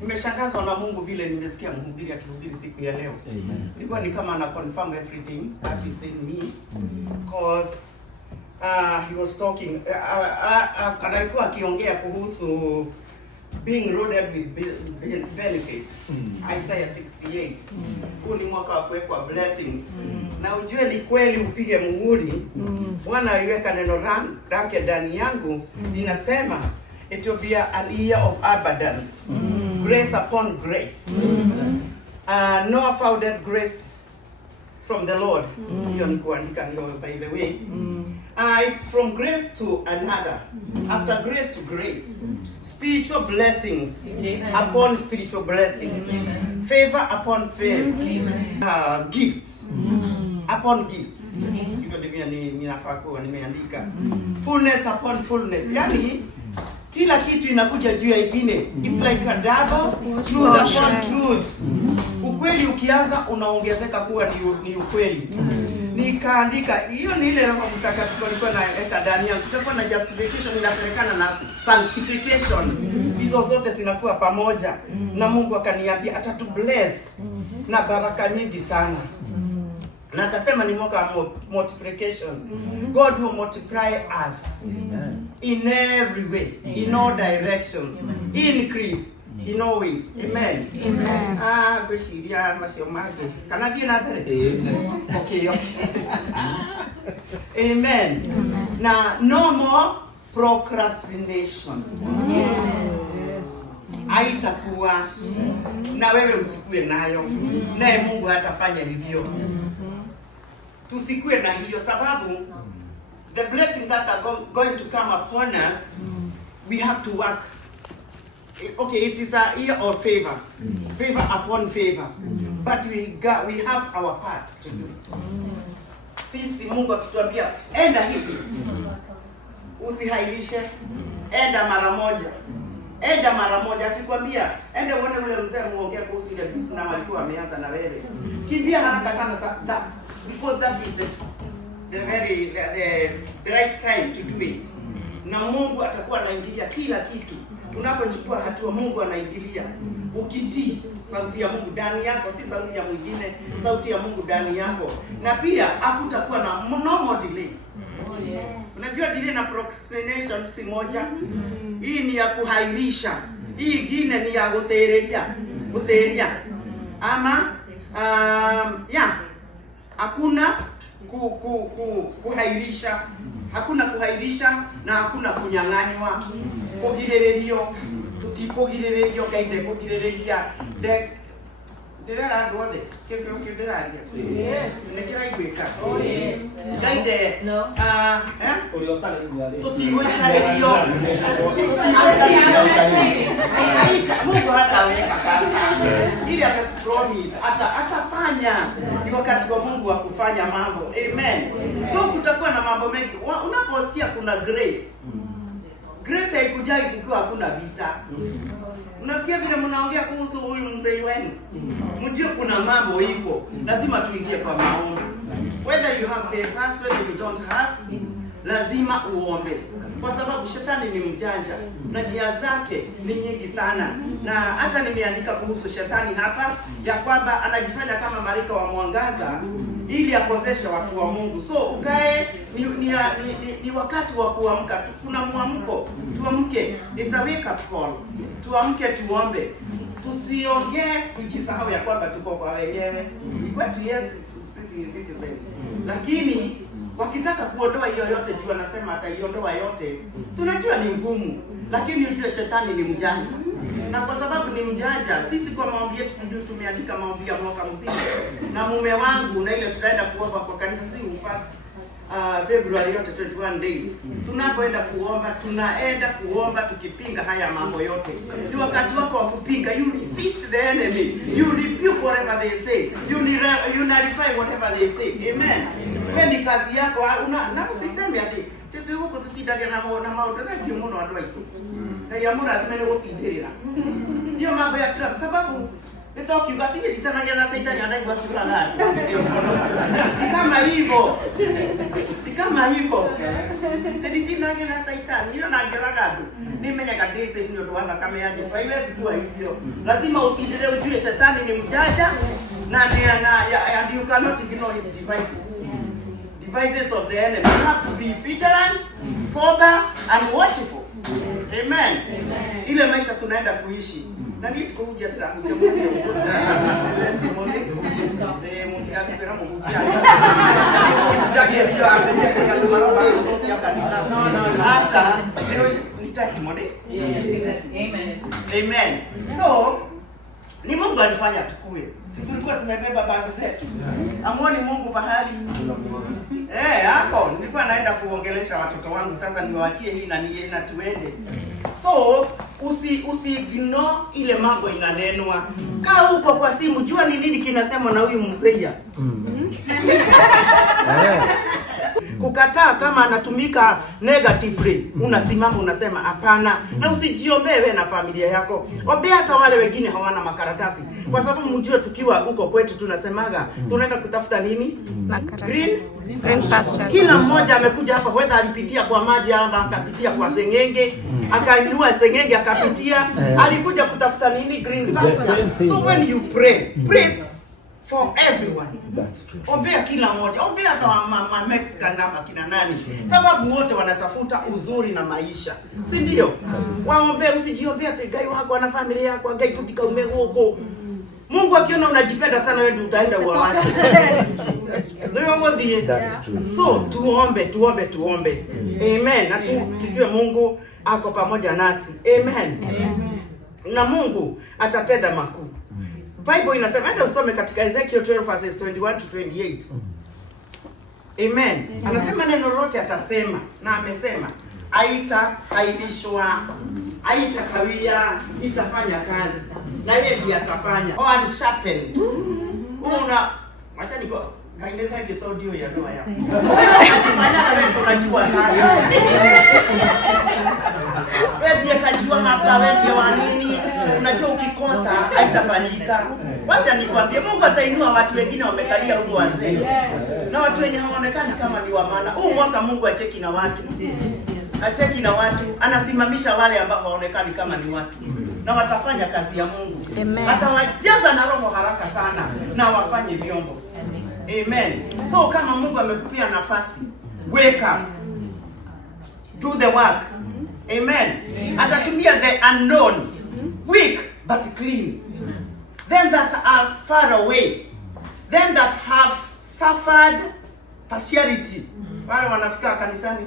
Nimeshangazwa na Mungu vile nimesikia mhubiri akihubiri siku ya leo. Ilikuwa ni kama ana confirm everything that is in me. Because he was talking alikuwa akiongea kuhusu being loaded with benefits. Isaiah 68. Huu ni mwaka wa kuwekwa blessings. Na ujue ni kweli upige muhuri. Bwana aliweka neno lake ndani yangu linasema it will be an year of abundance. Grace upon grace. Noah found grace from the Lord. Hiyo ni kuandika ndio by the way. It's from grace to another. After grace to grace. Spiritual blessings upon spiritual blessings. Favor upon favor. Gifts upon gifts. Hivyo ndivyo ninafaa kuwa nimeandika. Fullness upon fullness. Yani kila kitu inakuja juu ya ingine. It's like a double truth upon truth. Ukweli ukianza unaongezeka kuwa ni ukweli. Nikaandika hiyo ni ile Roho Mtakatifu alikuwa analeta ndani yangu. Tutakuwa na justification inapelekana na sanctification. Hizo zote zinakuwa pamoja. Na Mungu akaniambia atatu bless na baraka nyingi sana. Na akasema ni mwaka wa multiplication. God will multiply us. In every way, in all directions. Increase in all ways. Amen. Gushiria masiomage. Kana thie na mbere? Okay. Amen. Na no more procrastination. Haitakuwa na wewe usikue nayo. Naye Mungu hatafanya hivyo. Tusikue na hiyo sababu the blessing that are going to come upon us we have to work. Okay, it is a year of favor, favor upon favor, but we have our part to do. Sisi Mungu akituambia enda hivi, usihairishe, enda mara moja. Enda mara moja. Akikwambia enda uone ule mzee muongea kuhusu ile business na walikuwa wameanza na wewe, kimbia haraka sana because that is the right time to do it. Na Mungu atakuwa anaingilia kila kitu. Unapochukua hatua, Mungu anaingilia. Ukitii sauti ya Mungu ndani yako, si sauti ya mwingine, sauti ya Mungu ndani yako. Na pia hakutakuwa na no more delay. Unajua delay na procrastination si moja. Hii ni ya kuhairisha. Hii ingine ni ya kuteria. Ama hakuna kuhairisha. Hakuna kuhairisha na hakuna kunyang'anywa. Kugirererio, tutikugirererio kainde kugirereria. Ndera andũ othe kĩndĩraria. Nĩkĩra igwĩka. Kainde ũrĩa ũtarĩ tutigwĩkarĩrio. Mungu hataweka sasa. Ili promise atafanya. Ni wakati wa Mungu wa kufanya mambo. Amen. Ndio kutakuwa na mambo mengi. Unaposikia kuna grace. Grace haikujai kukiwa hakuna vita. Unasikia vile mnaongea kuhusu huyu mzee wenu? Mjue kuna mambo iko. Lazima tuingie kwa maombi. Whether you have papers, whether you don't have, lazima uombe. Kwa sababu shetani ni mjanja na njia zake ni nyingi sana. Na hata nimeandika kuhusu shetani hapa ya kwamba anajifanya kama malaika wa mwangaza ili akoseshe watu wa Mungu. So ukae ni wakati wa kuamka. Kuna muamko. Tuamke. It's a wake up call. Tuamke tuombe. Tusiongee kujisahau ya kwamba tuko kwa wenyewe. Kwetu yes sisi ni citizen. Lakini wakitaka kuondoa hiyo yote, jua anasema ataiondoa yote. Tunajua ni ngumu, lakini ujue shetani ni mjanja. Na kwa sababu ni mjanja, sisi kwa maombi yetu tumeandika maombi ya mwaka mzima. Na mume wangu na ile tutaenda kuomba kwa kanisa si ufast February yote 21 days. Tunapoenda kuomba, tunaenda kuomba tukipinga haya mambo yote. Ni wakati wako wa kupinga. You resist the enemy. You rebuke whatever they say. You nullify whatever they say. Amen. Wewe ni kazi yako. Na usiseme ati tetu huko tutidaga na maodo za kimuno andwa ito. Kaya mura tumene wokindirira. Ndio mambo ya Trump sababu nitoki ugatini titanaja na Satan anaigwa fulani. Kama hivyo. Titinaja na Satan hiyo na ngeragadu. Nimenya kadese ndio ndo wana kama yaje. Sasa haiwezi kuwa hivyo. Lazima ukidile ujue shetani ni mjanja na and you cannot ignore his devices of the enemy. You have to be vigilant, sober and watchful. Amen. Ile maisha tunaenda kuishi. Na ndio tukuja tena kuja Amen. So ni Mungu alifanya tukue. Si tulikuwa tumebeba bagi zetu. Amuoni Mungu bahali. Hapo nilikuwa naenda kuongelesha watoto wangu, sasa niwaachie hii na tuende. So usiignore ile mambo inanenwa. Kaa huko kwa simu, jua ni nini kinasemwa na huyu mzee. Kukataa kama anatumika negatively, unasimama unasema hapana, na usijiombee wewe na familia yako. Ombea hata wale wengine hawana makaratasi. Kwa sababu mjue tukiwa huko kwetu tunasemaga tunaenda kutafuta nini? Green pastures. Kila mmoja amekuja hapa, whether alipitia kwa maji ama akapitia kwa sengenge, akainua sengenge akapitia, alikuja kutafuta nini? Green pastures. So when you pray for everyone. That's true. Ombea kila mmoja. Ombea hata ma Mexican hapa kina nani. Sababu wote wanatafuta uzuri na maisha. Si ndio? Waombe, usijiombea gai wako na familia yako, gai kutika umego huko. Mungu akiona unajipenda sana wewe utaenda uache. Ndio That's true. So tuombe. Amen. Na tujue Mungu ako pamoja nasi. Amen. Na Mungu atatenda makuu. Bible inasema, hata usome katika Ezekiel 12 verses 21 to 28. Amen. Anasema neno lote atasema, na amesema haitahairishwa, haitakawia, itafanya kazi. Na yeye ndiye atafanya. Unsharpened. Acha niko kaineza kitodio ya ndoa yako. Fanya wewe unajua sana. Wewe ndiye kajua hapa, wewe ndiye wa nini? Unajua ukikosa haitafanyika. Wacha nikwambie, Mungu atainua watu wengine wamekalia huko wazee. Na watu wenye hawaonekani kama ni wa maana. Huu mwaka Mungu acheki na watu. Acheki na watu, anasimamisha wale ambao hawaonekani kama ni watu. Na watafanya kazi ya Mungu. Atawajaza na roho haraka sana na wafanye vyombo. Amen. So kama Mungu amekupia nafasi, wake up. Do the work. Amen. Atatumia the unknown, weak but clean. Them that are far away, them that have suffered partiality. Wale wanafika kanisani,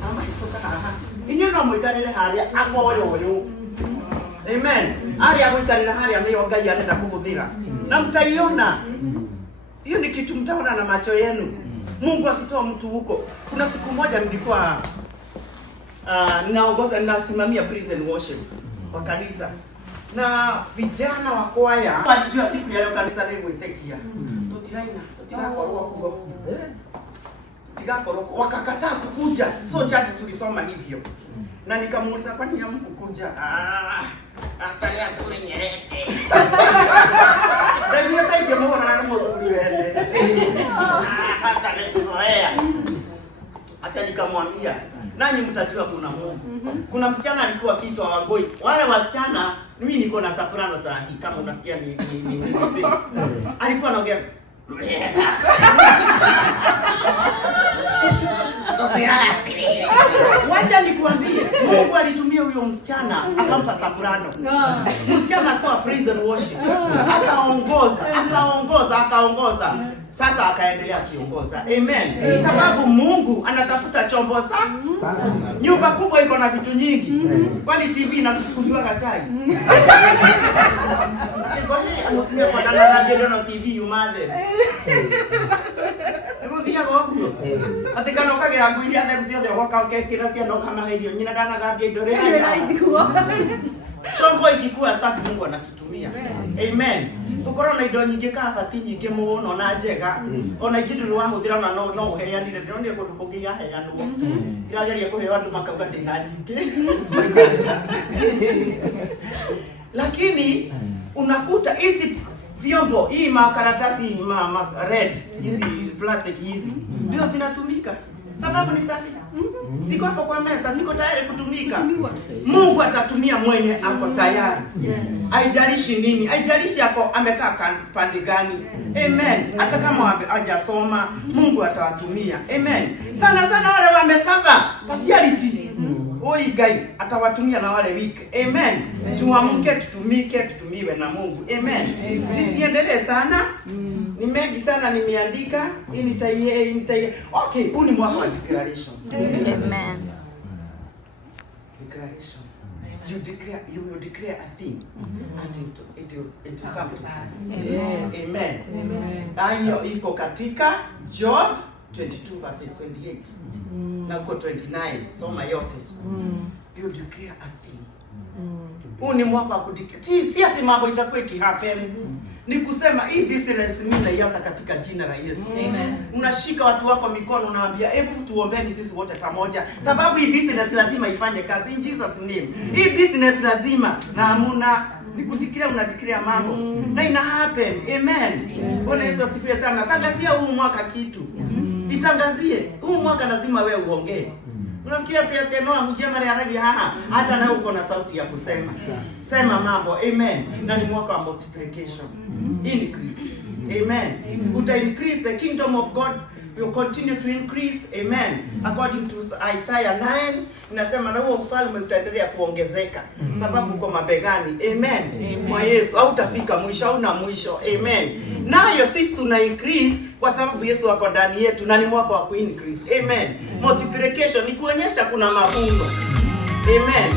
mama kutoka hapa. Inyo no mwikarire haria akoyo. Amen. Haria mwikarire haria ndio Ngai anataka kuhudhira. Na mtaiona. Hiyo ni kitu mtaona na macho yenu. Mungu akitoa mtu huko. Kuna siku moja nilikuwa nasimamia praise and worship kwa kanisa. Na vijana wa kwaya walijua siku ya leo kanisa leo itekia. Tigakoroko wakakataa kukuja. So chache tulisoma hivyo. Na nikamuuliza kwa nini hamkukuja? Astalia tumenyerete. Ndio taike mbona na mzuri wewe. Hata nituzoea. Acha nikamwambia, nanyi mtajua kuna Mungu. Kuna msichana alikuwa kiitwa Wangoi. Wale wasichana, mimi niko na soprano saa hii kama unasikia ni alikuwa anaongea. Wacha nikuambie, Mungu alitumia huyo msichana akampa soprano. Msichana akawa praise and worship. Akaongoza. Sasa akaendelea kiongoza. Amen. Sababu Mungu anatafuta chombo sana. Nyumba kubwa iko na vitu nyingi. Kwani TV inakuchukuliwa kachai. Kwani anatumia kwa dada ndio na TV yumadhe. Ndio gogo. Atikana ukagira nguiria the cio the gwaka ukekira cia no kama hiyo nyina dana thambia indo rĩrĩa. Chombo ikikuwa safi Mungu anakitumia. Amen. Tukorwo na indo nyingĩ kabati nyingĩ mũno na njega. Ona ingĩ wahuthira na no uheanire ndĩronire kũndũ kũngĩ iraheanwo. Irageria kũheo andũ makauga ndĩna nyingĩ. Lakini unakuta hizi vyombo hii makaratasi red hizi plastic hizi ndio zinatumika. Sababu ni safi. Ziko hapo kwa meza, ziko tayari kutumika. Mungu atatumia mwenye ako tayari. Haijalishi nini, haijalishi hapo amekaa pande gani. Amen. Hata kama hajasoma, Mungu atawatumia. Amen. Sana wale wamesafa partiality. Oi Ngai atawatumia na wale weak. Amen. Tuamke tutumiwe na Mungu. Amen. Nisiendelee sana. Ni mengi sana nimeandika. Hii nitaie. Okay, huu ni mwaka wa declaration. Amen. Declaration. You will declare a thing and it will come to pass. Amen. Hayo iko katika Job 22 verses 28. Na uko 29. Soma yote. You declare a thing. Huu ni mwaka wa kudeclare. Si ati mambo itakuwa ikihappen. Ni kusema hii business mimi naianza katika jina la Yesu. Amen. Unashika watu wako mikono unawaambia hebu tuombeeni sisi wote pamoja. Sababu hii business lazima ifanye kazi in Jesus name. Hii business lazima na hamuna ni kudikiria unadikiria mambo. Na ina happen. Amen. Bwana Yesu asifiwe sana. Tangazia huu mwaka kitu. Itangazie. Huu mwaka lazima wewe uongee. Unafikiria pia Noa hujema ya radi hata na uko na sauti ya kusema. Sema mambo. Amen. Na ni mwaka wa multiplication. Increase. Amen. Uta increase the kingdom of God will continue to increase. Amen. According to Isaiah 9 inasema na huo ufalme utaendelea kuongezeka sababu uko mabegani. Amen. Kwa Yesu hautafika mwisho, hauna mwisho. Amen. Nayo sisi tuna increase kwa sababu Yesu ako ndani yetu na ni mwaka wa ku-increase. Amen. Multiplication ni kuonyesha kuna mavuno. Amen.